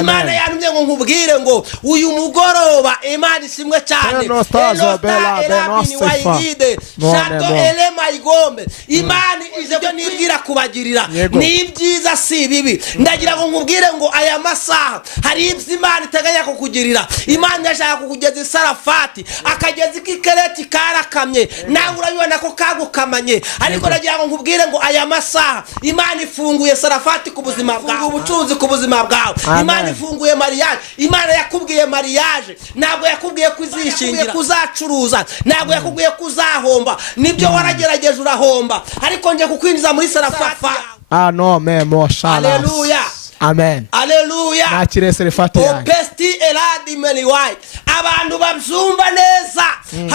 Imana yantumye ngo nkubwire ngo uyu mugoroba Imana ishimwe cyane shato elema igombe Imana ije byo nibwira kubagirira ni byiza si bibi ndagira ngo nkubwire ngo aya masaha hari ibyo Imana iteganya kukugirira Imana yashaka kukugeza isarafati akageza ikikereti karakamye nawe urabibona ko kagukamanye ariko ndagira ngo nkubwire ngo aya masaha Imana ifunguye sarafati ku buzima bwawe ubucuruzi ku buzima bwawe Imana ifunguye mariage Imana yakubwiye mariage ntabwo yakubwiye kuzishingira kuzacuruza ntabwo yakubwiye kuzahomba nibyo waragerageje urahomba ariko nje kukwinjiza muri sarafati no memo shala haleluya amen haleluya nakire sarafati opesti eladi meniwai abantu babyumva neza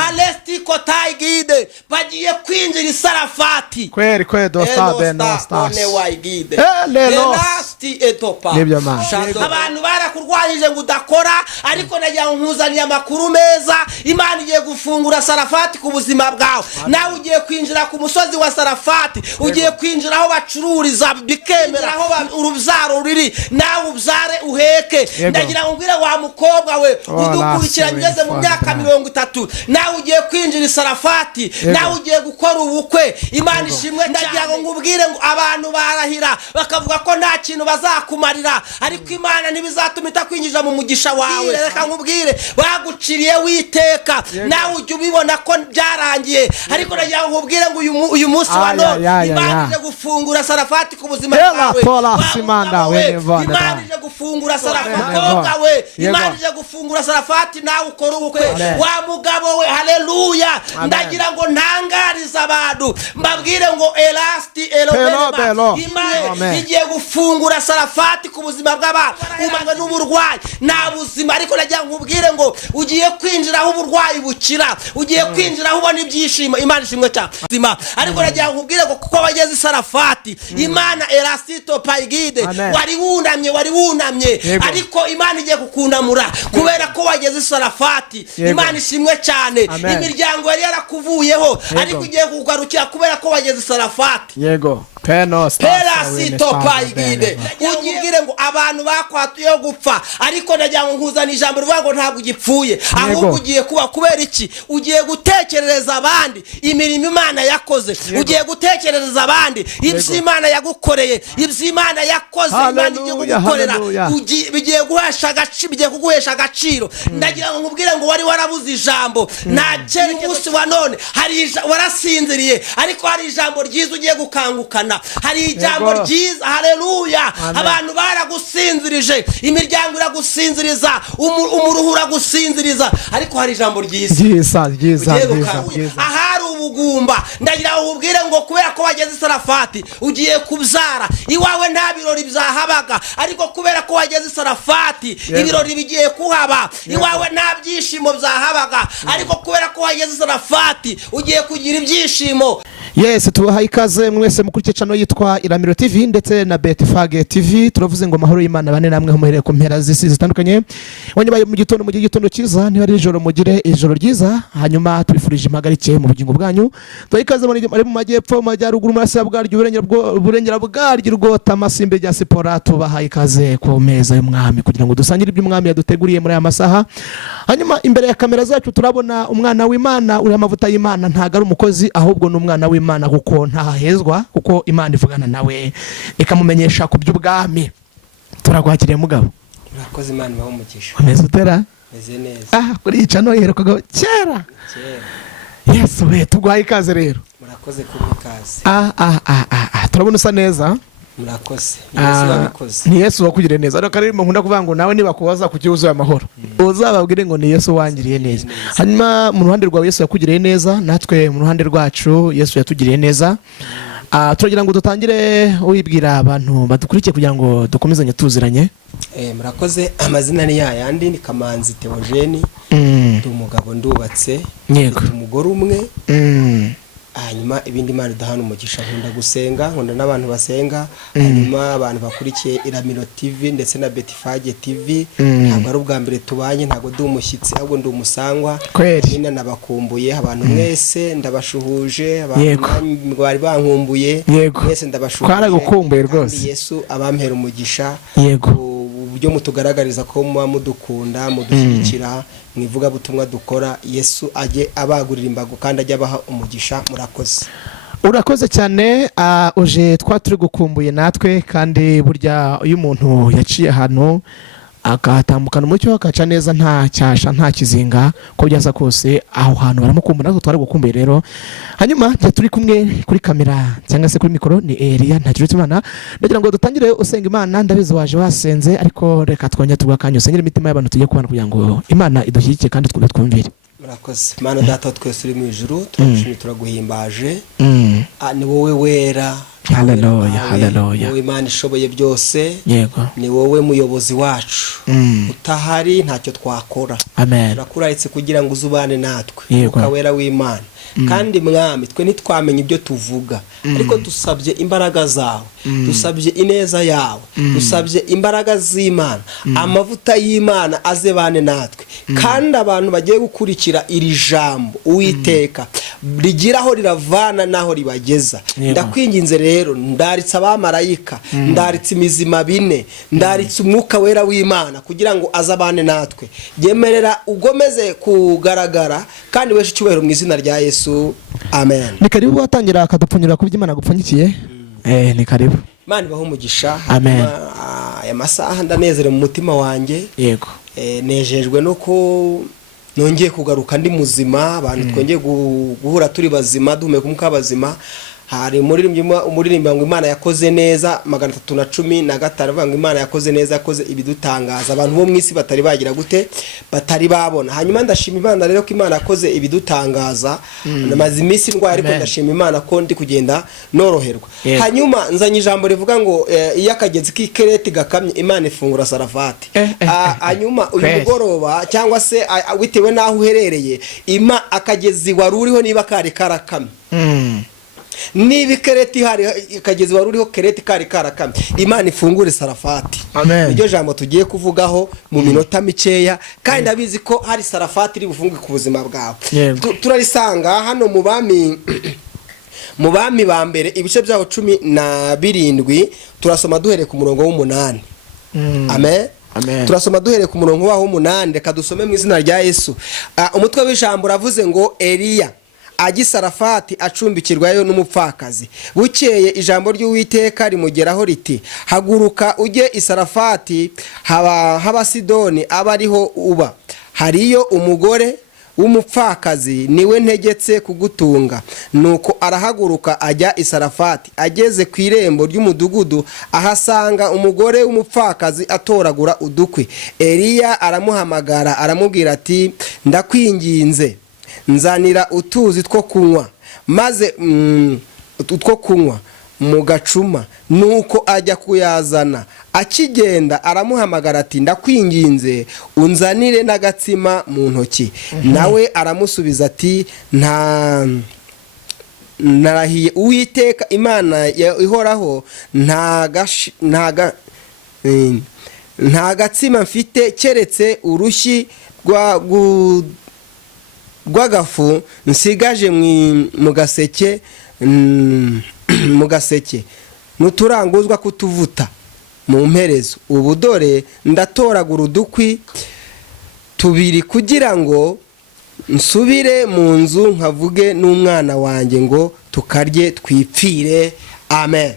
halesti kotaigide bagiye kwinjira isarafati kweri kwedo sabe no stars ne waigide elasti etopa nibyo ma abantu barakurwanyije ngo udakora ariko nagiye nkuzaniye amakuru meza Imana igiye gufungura sarafati ku buzima bwawe nawe ugiye kwinjira ku musozi wa sarafati ugiye kwinjira aho bacururiza bikemera aho urubyaro ruri nawe ubyare uheke ndagira ngo ngwire wa mukobwa we udukurikira ngeze mu myaka 30 nawe ugiye kwinjira isarafati nawe ugiye gukora ubukwe Imana ishimwe ndagira ngo ngubwire ngo abantu barahira bakavuga ko nta kintu bazakumarira ariko Imana ntibizatuma itakwinjira mu mugisha wawe reka ngubwire baguciriye witeka nawe ujye ubibona ko byarangiye ariko ndagira ngo ngubwire ngo uyu munsi wa none Imana ije gufungura sarafati ku buzima bwawe Imana ije gufungura sarafati we Imana ije gufungura sarafati nawe ukora ubukwe wa mugabo we haleluya ndagira ngo ntangariza abantu mbabwire ngo elasti elobelo Imana igiye gufungura sarafati ku buzima bw'abantu umanga n'uburwayi nta buzima ariko ndagira ngo ubwire ngo ugiye kwinjira aho uburwayi bukira ugiye kwinjira aho ubona ibyishimo Imana ishimwe cyane ariko ndagira ngo ubwire ngo kuko bageze sarafati Imana elastito paigide wari wunamye ariko Imana igiye kukunamura kubera ko wageze sarafati Imana ishimwe cyane imiryango yari yarakuvuyeho ariko igiye kugarukira kubera ko wageze sarafati yego peno paigide ugire ngo abantu bakwatuyeho gupfa ariko ndagira ngo nkuzana ijambo rivuga ngo ntabwo ugipfuye ahubwo ugiye kuba kubera iki ugiye gutekerereza abandi imirimo Imana yakoze ugiye gutekerereza abandi ibyo Imana yagukoreye ibyo Imana yakoze Imana igiye kugukorera bigiye kuguhesha agaciro ndagira ngo nkubwire ngo wari warabuze ijambo nta cyerekezo wa none hari warasinziriye ariko hari ijambo ryiza ugiye gukangukana hari ijambo ryiza haleluya abantu baragusinzirije imiryango iragusinziriza umuruhu uragusinziriza ariko hari ijambo ryiza ahari ubugumba ndagira ngo ubwire ngo kubera ko wageze sarafati ugiye kubyara iwawe nta birori byahabaga ariko kubera ko wageze sarafati ibirori bigiye kuhaba iwawe nta byishimo byahabaga ariko kubera ko wageze sarafati ugiye kugira ibyishimo Yes, tubaha ikaze mwese mukurikiye channel yitwa Iramiro TV ndetse na Betfage TV. Turavuze ngo mahoro y'Imana bane namwe muhereye ku mpera z'isi zitandukanye. Wanyabaye mu gitondo cyiza ntibari ijoro mugire ijoro ryiza. Hanyuma tubifurije impagarike mu bugingo bwanyu. Tubaha ikaze muri mu majyepfo majyaruguru murasa bwaryo uburengera bwaryo rwota amasimbe rya sipora. Tubaha ikaze ku meza y'umwami kugira ngo dusangire ibyo umwami yaduteguriye muri aya masaha. Hanyuma imbere ya kamera zacu turabona umwana w'Imana uri amavuta y'Imana ntago ari umukozi ahubwo n'umwana w'Imana kuko ntahezwa kuko Imana ivugana nawe ikamumenyesha ku by'ubwami. Turagwakiriye mugabo. Murakoze Imana bahumugisha. Ameze utera? Meze neza. Kuri icano yerukaga kera. Yesu we tugwaye ikaze rero. Murakoze kubikaze. Turabona usa neza. Murakoze. Yesu wabikoze. Ni Yesu wakugiriye neza. Ariko karimo nkunda kuvuga ngo nawe niba kubaza ku kibuzo y'amahoro. Uzababwire ngo ni Yesu wangiriye neza. Hanyuma mu ruhande rwa Yesu yakugiriye neza natwe mu ruhande rwacu Yesu yatugiriye neza. Turagira ngo dutangire wibwira abantu badukurikiye kugira ngo dukomezanye tuziranye. Murakoze amazina ni yayandi ni Kamanzi Theogene. Ndi umugabo ndubatse. Yego. Umugore umwe. Hanyuma ibindi Imana idahana umugisha nkunda gusenga nkunda n'abantu basenga hanyuma abantu bakurikiye Iramiro TV ndetse na Betfage TV ntabwo ari ubwa mbere tubanye ntabwo ndi umushyitsi ahubwo ndi umusangwa nyine nabakumbuye abantu mwese ndabashuhuje abantu bari bankumbuye mwese ndabashuhuje twaragukumbuye rwose Yesu abampera umugisha uburyo mutugaragariza ko muba mudukunda mudushyigikira mu ivugabutumwa dukora. Yesu ajye abagurira imbago kandi ajye abaha umugisha. Murakoze. urakoze cyane. uje turi gukumbuye natwe, kandi burya iyo umuntu yaciye ahantu akahatambukana umucyo akaca neza nta cyasha nta kizinga ko byaza kose, aho hantu baramukumbura, natwe twari gukumbuye rero. Hanyuma gihe turi kumwe kuri kamera cyangwa se kuri mikoro ni Elia Ntakirutimana. Ndagira ngo dutangire usenga Imana. Ndabizi waje wasenze, ariko reka twongere tugakanye usengere imitima y'abantu tugiye kubana kugira ngo Imana idushyigikire kandi twumvire. Murakoze. Mana Data twese uri mu ijuru, turagushimye turaguhimbaje. Ni wowe wera. Haleluya, haleluya. Wowe Imana ishoboye byose. Yego. Ni wowe muyobozi wacu. Utahari ntacyo twakora. Amen. Turakuraritse kugira ngo uzubane natwe. Ukawera w'Imana. Kandi mwami twe ntitwamenye ibyo tuvuga, ariko dusabye imbaraga zawe, dusabye ineza yawe, dusabye imbaraga z'Imana, amavuta y'Imana azebane natwe. Kandi abantu bagiye gukurikira iri jambo Uwiteka rigiraho riravana naho ribageza. Ndakwinginze rero, ndaritse abamarayika, ndaritse imizima bine, ndaritse umwuka wera w'Imana kugira ngo azabane natwe. Yemerera ugomeze kugaragara kandi weshe icyubahiro mu izina rya Yesu. Amen. Ni karibu watangira akadupfunyira ku by'Imana gupfunyikiye. Ni karibu. Imana ibaho umugisha. Amen. Aya masaha ndanezerewe mu mutima wanjye. Yego. Nejejwe no ko nongeye kugaruka ndi muzima, abantu twongeye guhura turi bazima, duhumeka umwuka bazima. Hari umuririmbo ngo Imana yakoze neza 315 avuga ngo Imana yakoze neza, yakoze ibidutangaza. Abantu bo mwisi batari bagira gute, batari babona. Hanyuma ndashima Imana rero ko Imana yakoze ibidutangaza. Namaze iminsi ndwaye, ariko ndashima Imana ko ndi kugenda noroherwa. Hanyuma nzanye ijambo rivuga ngo iyo akagezi k'ikereti gakamye Imana ifungura Sarafati. Hanyuma uyu mugoroba cyangwa se witewe naho uherereye, akagezi wari uriho niba kari karakamye, niba ikereti hari akagezi wari uriho kereti kari karakamye, Imana ifungure Sarafati. Amen. Iryo jambo tugiye kuvugaho mu minota mikeya, kandi ndabizi ko hari Sarafati iri bufunguke ku buzima bwawe. Turarisanga hano mu bami ba mbere ibice byaho 17. Turasoma duhereye ku murongo w'8. Amen. Amen. Turasoma duhereye ku murongo waho 8. Reka dusome mu izina rya Yesu. Umutwe w'ijambo uravuze ngo Eliya ajya Sarafati acumbikirwayo n'umupfakazi. Bukeye ijambo ry'Uwiteka rimugeraho riti, haguruka ujye i Sarafati haba Sidoni aba ariho uba. Hariyo umugore w'umupfakazi niwe ntegetse kugutunga. Nuko arahaguruka ajya i Sarafati. Ageze ku irembo ry'umudugudu ahasanga umugore w'umupfakazi atoragura udukwi. Eliya aramuhamagara aramubwira ati, ndakwinginze nzanira utuzi two kunywa, maze utwo kunywa mu gacuma. Nuko ajya kuyazana. Akigenda aramuhamagara ati, ndakwinginze unzanire n'agatsima mu ntoki. Nawe aramusubiza ati, narahiye Uwiteka Imana ihoraho, nta gatsima mfite keretse urushyi rw'agafu nsigaje mu gaseke n'uturanguzwa kutuvuta mu mperezo. Ubu dore ndatoragura udukwi 2 kugira ngo nsubire mu nzu nkavuge n'umwana wanjye ngo tukarye twipfire. Amen.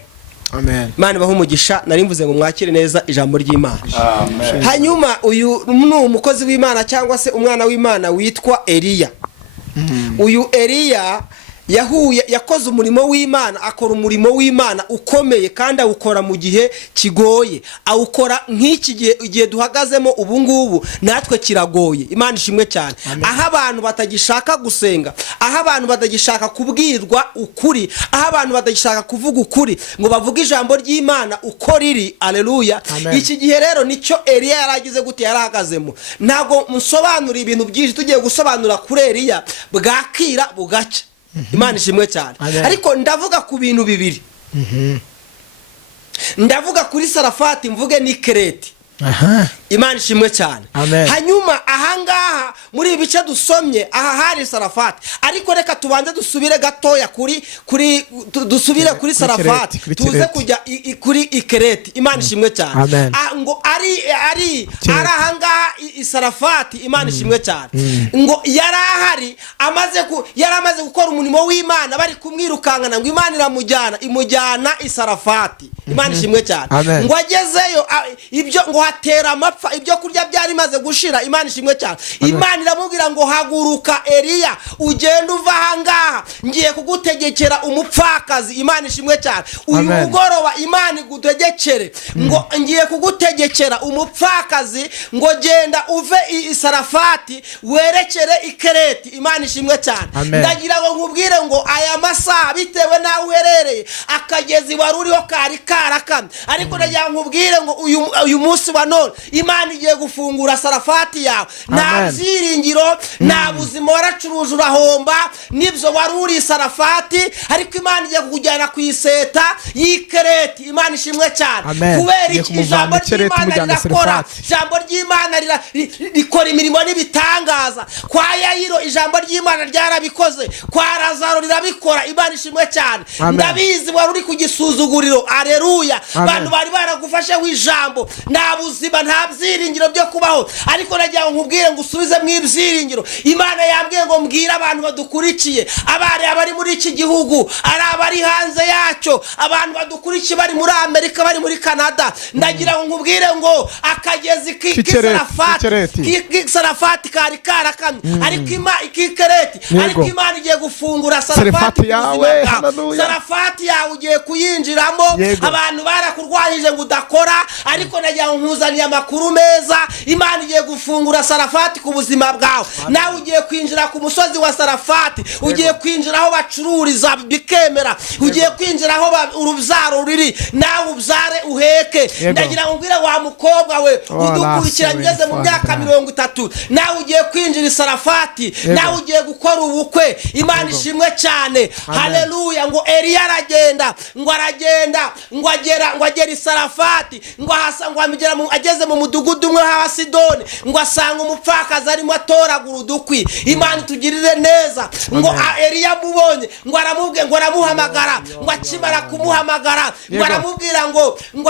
Amen. Imana ibaho umugisha. Nari mvuze ngo mwakire neza ijambo ry'Imana. Amen. Hanyuma uyu ni umukozi w'Imana cyangwa se umwana w'Imana witwa Eliya. Uyu Eliya yakoze umurimo w'Imana, akora umurimo w'Imana ukomeye, kandi awukora mu gihe kigoye. Awukora nk'iki gihe duhagazemo ubu ngubu natwe kiragoye. Imana ishimwe cyane. Aho abantu batagishaka gusenga, aho abantu batagishaka kubwirwa ukuri, aho abantu batagishaka kuvuga ukuri ngo bavuge ijambo ry'Imana uko riri. Aleluya. Iki gihe rero nicyo Eliya yaragize gute, yarahagazemo. Ntago musobanura ibintu byinshi, tugiye gusobanura kuri Eliya bwakira bugaca. Imana ishimwe cyane. Ariko ndavuga ku bintu bibiri. Ndavuga kuri Sarafati, mvuge n'ikereti. Imana ishimwe cyane. Hanyuma ahangaha muri ibi bice dusomye aha hari Sarafati, ariko reka tubanze dusubire gatoya dusubire kuri Sarafati tuze kujya kuri Ikereti. Imana ishimwe cyane. Ngo ari ahangaha Sarafati, Imana ishimwe cyane, ngo yari amaze gukora umurimo w'Imana, bari kumwirukankana ngo Imana imujyana i Sarafati. Imana ishimwe cyane. Ngo agezeyo ibyo ngo hatera amapfa, ibyo kurya byari maze gushira. Imana ishimwe cyane. Imana iramubwira ngo haguruka Eliya, ugenda uva ahangaha, ngiye kugutegekera umupfakazi. Imana ishimwe cyane. Uyu mugoroba Imana igutegekere, ngo ngiye kugutegekera umupfakazi, ngo genda uve i Sarafati werekere Ikereti. Imana ishimwe cyane. Ndagira ngo nkubwire ngo aya masaha bitewe nawe uherereye akagezi wari uriho kari karakamye, ariko ndagira ngo nkubwire ngo uyu munsi wa none Imana igiye gufungura Sarafati yawe. Nta byiringiro, nta buzima waracuruje urahomba nibyo wari uri Sarafati, ariko Imana igiye kukujyana ku iseta y'Ikereti. Imana ishimwe cyane. Kubera iki? Ijambo ry'Imana rirakora, ijambo ry'Imana rikora imirimo n'ibitangaza. Kwa Yayiro ijambo ry'Imana ryarabikoze, kwa Lazaro rirabikora. Imana ishimwe cyane. Ndabizi wari uri ku gisuzuguriro. Aleluya. Abantu bari baragufasheho ijambo, nta buzima, nta byiringiro byo kubaho, ariko nagira ngo nkubwire ngo usubize mu ibyiringiro. Imana yambwiye ngo mbwire abantu badukurikiye, abari muri iki gihugu, ari abari hanze yacyo, abantu badukurikiye bari muri Amerika, bari muri Canada, ndagira ngo nkubwire ngo akagezi Sarafati kari karakamye, ariko Ikereti, ariko Imana igiye gufungura Sarafati yawe. Sarafati yawe ugiye kuyinjiramo. Abantu barakurwanyije ngo udakora, ariko nagira ngo nkuzaniye amakuru meza. Imana igiye gufungura Sarafati ku buzima bwawe. Nawe ugiye kwinjira ku musozi wa Sarafati, ugiye kwinjira aho bacururiza bikemera, ugiye kwinjira aho urubyaro ruri, nawe ubyare uheke. Ndagira ngo mbwire wa mukobwa we udukurikiranye ugeze mu myaka 30, nawe ugiye kwinjira i Sarafati, nawe ugiye gukora ubukwe. Imana ishimwe cyane. Haleluya. Ngo Eliya aragenda, ngo agera i Sarafati, ngo ageze mu mudugudu umwe wa Sidoni, ngo asanga umupfakazi arimo atoragura udukwi. Imana itugirire neza. Ngo Eliya mubonye, ngo aramuhamagara, ngo akimara kumuhamagara, ngo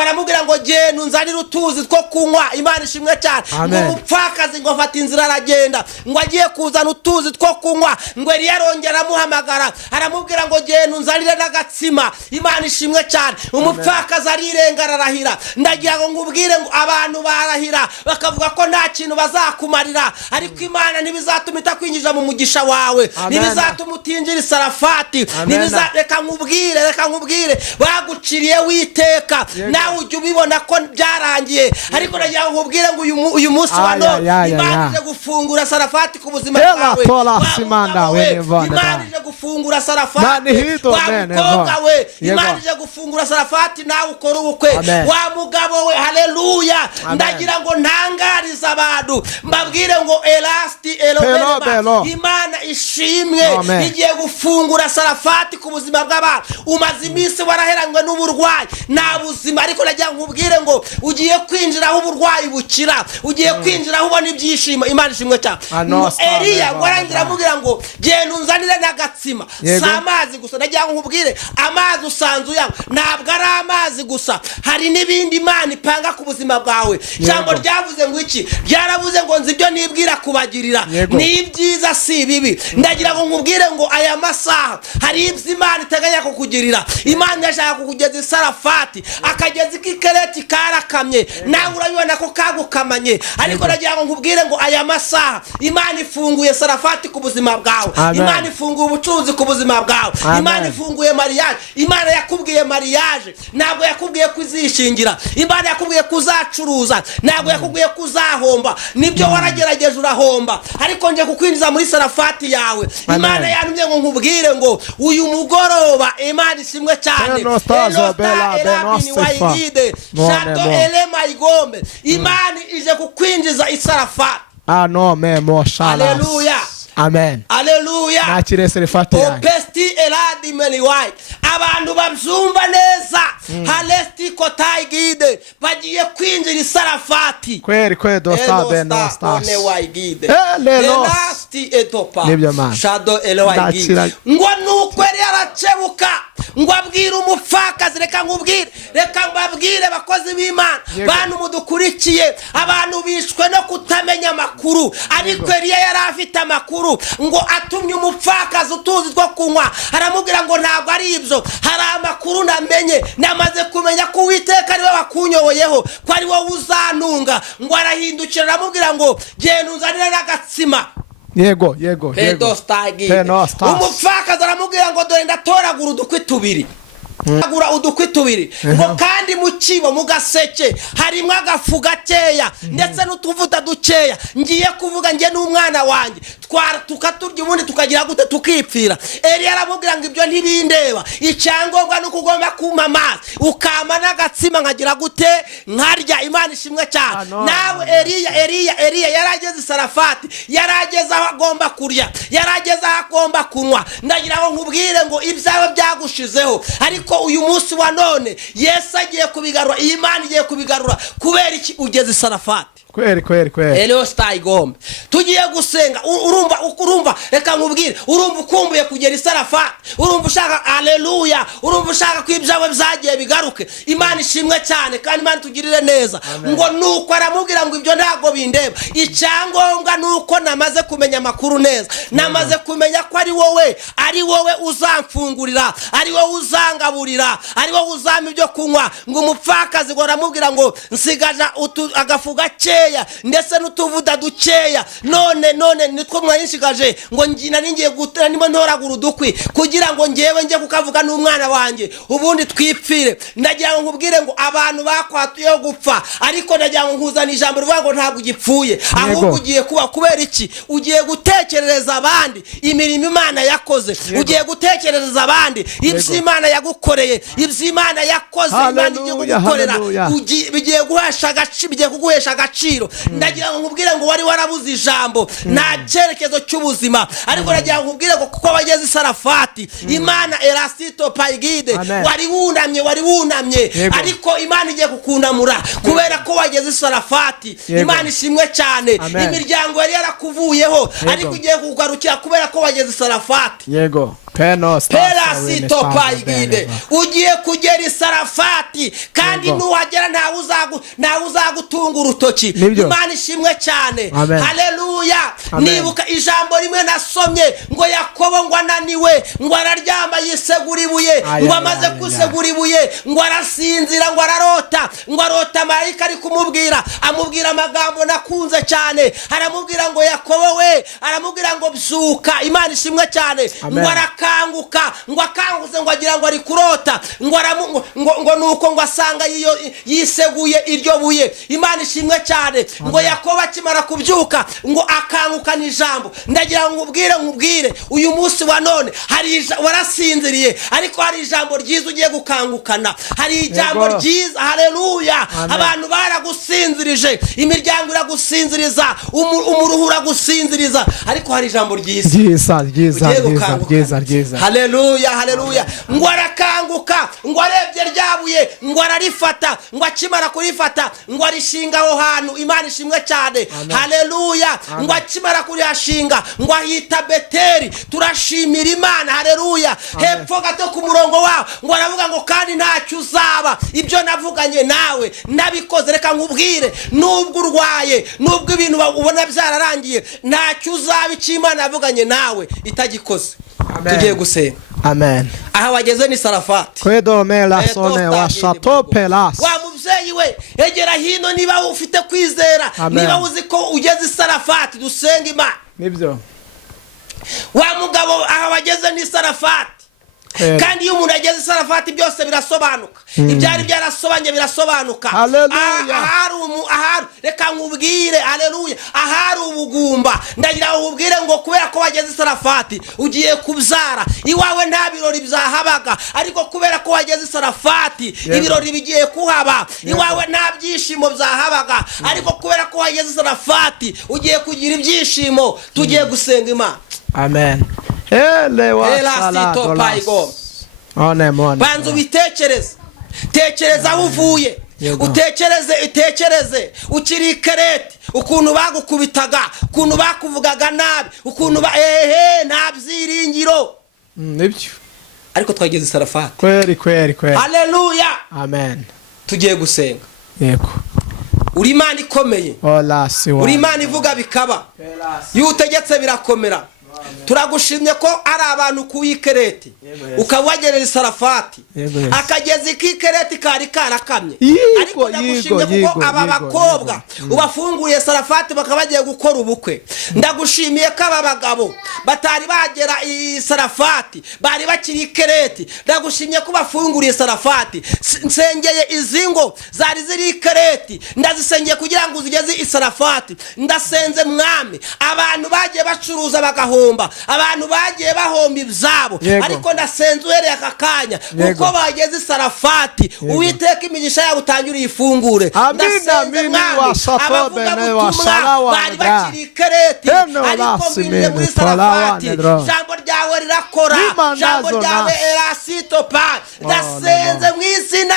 aramubwira ngo genda unzanire utuzi two kunywa. Imana ishimwe cyane. Ngo umupfakazi ngo afata inzira aragenda, ngo agiye kuzana utuzi two kunywa, ngo Eliya arongera amuhamagara, aramubwira ngo genda unzanire n'agatsima. Imana ishimwe cyane. Umupfakazi arirenga ararahira. Ndagira ngo nkubwire ngo abantu barahira bakavuga ko nta kintu bazakumarira, ariko Imana ntibizatuma itakwinjiza mu mugisha wawe, ntibizatuma utinjira i Sarafati. Reka nkubwire baguciriye witeka, nawe ujye ubibona ko byarangiye, ariko ndagira ngo nkubwire ngo uyu munsi wa none Imana ije gufungura Sarafati ku buzima bwawe. Imana ije gufungura Sarafati wa mukobwa we. Imana ije gufungura Sarafati nawe ukora ubukwe. Wa mugabo we. Haleluya. Ndagira ngo ntangarize abantu mbabwire ngo Elasti Elohim, Imana ishimwe igiye gufungura Sarafati ku buzima bw'abantu. Umaze iminsi waraheranywe n'uburwayi, nta buzima, ariko ndagira ngo nkubwire ngo ugiye kwinjira aho uburwayi bukira, ugiye kwinjira aho ubona ibyishimo. Imana ishimwe cyane. Eliya warangira amubwira ngo genda unzanire n'agatsima. Si amazi gusa, ndagira ngo nkubwire amazi usanze uyanywa ntabwo ari amazi gusa, hari n'ibindi Imana ipanga ku buzima bwawe. Jambo ryavuze ngo iki? Ryaravuze ngo nzi ibyo nibwira kubagirira ni ibyiza si ibibi. Ndagira ngo nkubwire ngo aya masaha hari ibyo Imana iteganya kukugirira. Imana yashaka kukugeza i Sarafati, akagezi k'Ikereti karakamye, nawe urabibona ko kagukamanye, ariko ndagira ngo nkubwire ngo aya masaha Imana ifunguye Sarafati ku buzima bwawe. Imana ifunguye ubucuruzi ku buzima bwawe. Imana ifunguye mariage. Imana yakubwiye mariage, ntabwo yakubwiye kuzishingira. Imana yakubwiye kuzacuruza, ntabwo yakubwiye kuzahomba. Nibyo waragerageje urahomba, ariko nje kukwinjiza muri Sarafati yawe. Imana yantumye ngo nkubwire ngo uyu mugoroba Imana ishimwe cyane. Imana ije kukwinjiza i Sarafati. Haleluya. Amen. Haleluya. Nakire Sarafati yanjye. Opesti eladi meliwai. abantu babyumva neza halesti kotayigide bagiye kwinjira isarafati kweri dosta benostas Elasti etopa Shadow Elohim ngo nuko yari yaracebuka ngo abwire umupfakazi reka mbabwire bakozi b'Imana bantu mudukurikiye abantu bishwe no kutamenya amakuru ariko Eliya yari afite amakuru ngo atumye umupfakazi utuzi two kunywa aramubwira ngo ntabwo ari ibyo hari amakuru namenye namaze kumenya ko Uwiteka ari we wakunyoboyeho ko ari wowe uzantunga ngo arahindukira aramubwira ngo genda unzanire n'agatsima yego umupfakazi aramubwira ngo dore ndatoragura udukwi tubiri ngo kandi mu kibo mu gaseke harimo agafu gakeya ndetse n'utuvuta dukeya ngiye kuvuga nge n'umwana wanjye tukaturya ubundi tukagira gute tukipfira. Eliya aramubwira ngo ibyo ntibindeba icyangombwa nuko ugomba kumpa amazi ukama n'agatsima nkagira gute nkarya. Imana ishimwe cyane. Nawe Eliya yarageze isarafati, yarageze aho agomba kurya, yarageze aho agomba kunywa. Ndagira ngo nkubwire ngo ibyawe byagushizeho ariko uyu munsi wa none Yesu agiye kubigarura, Imana igiye kubigarura. Kubera iki ugeze isarafati? Kweri Elio Stayigombe tugiye gusenga. Urumva reka nkubwire, urumva ukumbuye kugera isarafati, urumva ushaka haleluya, urumva ushaka ko ibyawe byagiye bigaruke. Imana ishimwe cyane kandi Imana tugirire neza. Ngo nuko aramubwira ngo ibyo ntago bindeba, icyangombwa nuko namaze kumenya amakuru neza, namaze kumenya ko ari wowe uzamfungurira, ari wowe uzangaburira, ari wowe uzampa ibyo kunywa. Ngo umupfakazi ngo aramubwira ngo nsigaje agafu gakeya ndetse n'utuvuda dukeya, none nitwo mwayishigaje ngo ngiye gutera nimo ntoragura udukwi kugira ngo ngewe nje kukavuga n'umwana wanjye ubundi twipfire. Ndagira ngo nkubwire ngo abantu bakwatuyeho gupfa, ariko ndagira ngo nkuzana ijambo rivuga ngo ntabwo ugipfuye, ahubwo ugiye kuba. Kubera iki? Ugiye gutekerereza abandi imirimo Imana yakoze, ugiye gutekerereza abandi ibyo Imana yagukoreye, ibyo Imana yakoze, Imana igiye kugukorera, bigiye kuguhesha agaciro. Ndagira ngo nkubwire ngo wari warabuze ijambo nta cyerekezo cy'ubuzima, ariko ndagira ngo nkubwire ngo kuko wageze isarafati, Imana Elasito Payigide wari wunamye ariko Imana igiye kukunamura kubera ko wageze isarafati. Imana ishimwe cyane. Imiryango yari yarakuvuyeho ariko igiye kugarukira kubera ko wageze isarafati. Pelasito Payigide ugiye kugera isarafati kandi nuhagera ntawe uzagutunga urutoki. Imana ishimwe cyane. Haleluya. Nibuka ijambo rimwe nasomye ngo Yakobo ngo ananiwe ngo araryama yisegura ibuye, ngo amaze kusegura ibuye ngo arasinzira ngo arota marayika ari kumubwira, amubwira amagambo nakunze cyane. Aramubwira ngo Yakobo we, aramubwira ngo byuka. Imana ishimwe cyane. Ngo arakanguka, ngo akangutse ngo agira ngo ari kurota, ngo nuko ngo asanga yiseguye iryo buye. Imana ishimwe cyane. Ngo Yakobo akimara kubyuka ngo akangukana ijambo. Ndagira ngo nkubwire uyu munsi wa none warasinziriye ariko hari ijambo ryiza ugiye gukangukana, hari ijambo ryiza. Haleluya. Abantu baragusinzirije, imiryango iragusinziriza, umuruhu uragusinziriza, ariko hari ijambo ryiza. Haleluya. Ngo arakanguka, ngo arebye ryabuye, ngo ararifata, ngo akimara kurifata ngo arishinga aho hantu. Imana ishimwe cyane. Haleluya. Ngo akimara kurihashinga ngo ahita Beteri. Turashimira Imana. Haleluya. Hepfo gato ku murongo wawe ngo aravuga ngo kandi ntacyo uzaba, ibyo navuganye nawe nabikoze. Reka nkubwire, nubwo urwaye, nubwo ibintu ubona byararangiye, ntacyo uzaba icyo Imana yavuganye nawe itagikoze. Tugiye gusenga. Amen. Aha wageze ni sarafati. Wa mubyeyi we, egera hino niba ufite kwizera, niba uzi ko ugeze isarafati, dusenga Imana. Nibyo. Wa mugabo aha wageze ni sarafati. Kandi iyo umuntu ageze isarafati byose birasobanuka, ibyari byarasobanye birasobanuka. Reka nkubwire, haleluya, ahari ubugumba. Ndagira nkubwire ngo kubera ko wageze isarafati ugiye kubyara, iwawe nta birori byahabaga, ariko kubera ko wageze isarafati ibirori bigiye kuhaba. Iwawe nta byishimo byahabaga, ariko kubera ko wageze isarafati ugiye kugira ibyishimo. Tugiye gusenga Imana. Amen. banza ubitekereze, tekereza aho uvuye, utekereze ukiri ikereti ukuntu bagukubitaga, ukuntu bakuvugaga nabi, ukuntu nta byiringiro. Nibyo, ariko twageze Sarafati. kweri. Haleluya, amen. tugiye gusenga. Yego, uri Imana ikomeye, uri Imana ivuga bikaba, iyo utegetse birakomera. Turagushimye ko ari abantu kuyikereti ukaba wagerera Sarafati, akagezi k'ikereti kari karakamye. Ariko ndagushimye kuko aba bakobwa ubafunguriye Sarafati bakaba bagiye gukora ubukwe. Ndagushimiye ko aba bagabo batari bagera i Sarafati, bari bakiri ikereti. Ndagushimye ko bafunguriye Sarafati. Nsengeye izingo zari ziri ikereti, ndazisengeye kugira ngo uzigeze i Sarafati. Ndasenze mwami abantu bagiye bacuruza bagahomba, abantu bagiye bahomba ibyabo, ariko ndasenze uhereye aka kanya kuko bageze Sarafati. Uwiteka imigisha yabo utangire ifungure. Ndasenze mwami abavuga butumwa bari bakiri ikereti ariko mbinye muri Sarafati, jambo ryawe rirakora, jambo ryawe erasito pa. Ndasenze mu izina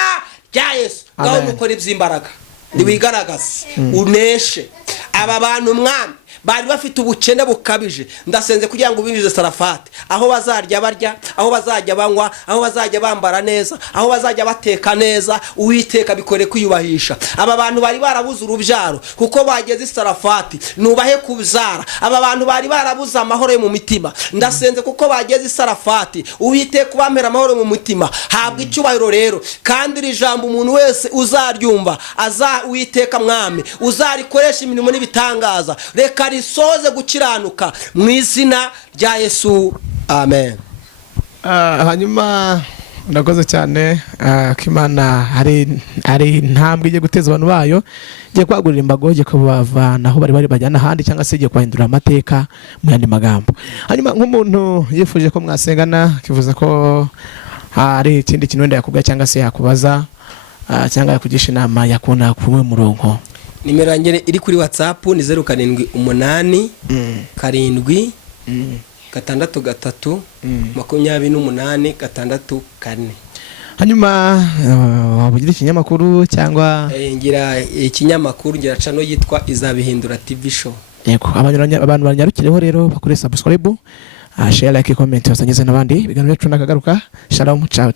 rya Yesu, ngaho mukora iby'imbaraga, ntiwigaragaze, uneshe aba bantu mwami bari bafite ubukene bukabije. Ndasenze kugira ngo ubinjize Sarafati, aho bazarya barya, aho bazajya banywa, aho bazajya bambara neza, aho bazajya bateka neza. Uwiteka bikore kwiyubahisha. Aba bantu bari barabuze urubyaro kuko bageze Sarafati, nubahe kubyara. Aba bantu bari barabuze amahoro yo mu mitima, ndasenze kuko bageze Sarafati. Uwiteka ubampera amahoro mu mutima, habwa icyubahiro rero. Kandi iri jambo umuntu wese uzaryumva Uwiteka mwami uzarikoresha imirimo n'ibitangaza, reka risoze gukiranuka mu izina rya Yesu, amen. Hanyuma ndakoze cyane ko Imana hari intambwe igiye guteza abantu bayo, igiye kwagurira imbago, igiye kubavana aho bari bajyana ahandi, cyangwa se igiye kubahindurira amateka mu yandi magambo. Hanyuma nk'umuntu yifuje ko mwasengana, kivuze ko hari ikindi kintu wenda yakubwira cyangwa se yakubaza, cyangwa yakugisha inama, yakubona ku murongo. Nimero yanjye iri kuri WhatsApp ni 078 7 6 28 6 Hanyuma wabugira ikinyamakuru cyangwa ngira ikinyamakuru ngira chano yitwa Izabihindura TV show. Yego, abantu banyarukireho rero bakore subscribe, share, like, comment, basangeze n'abandi. Ibiganiro byacu nakagaruka. Shalom, ciao.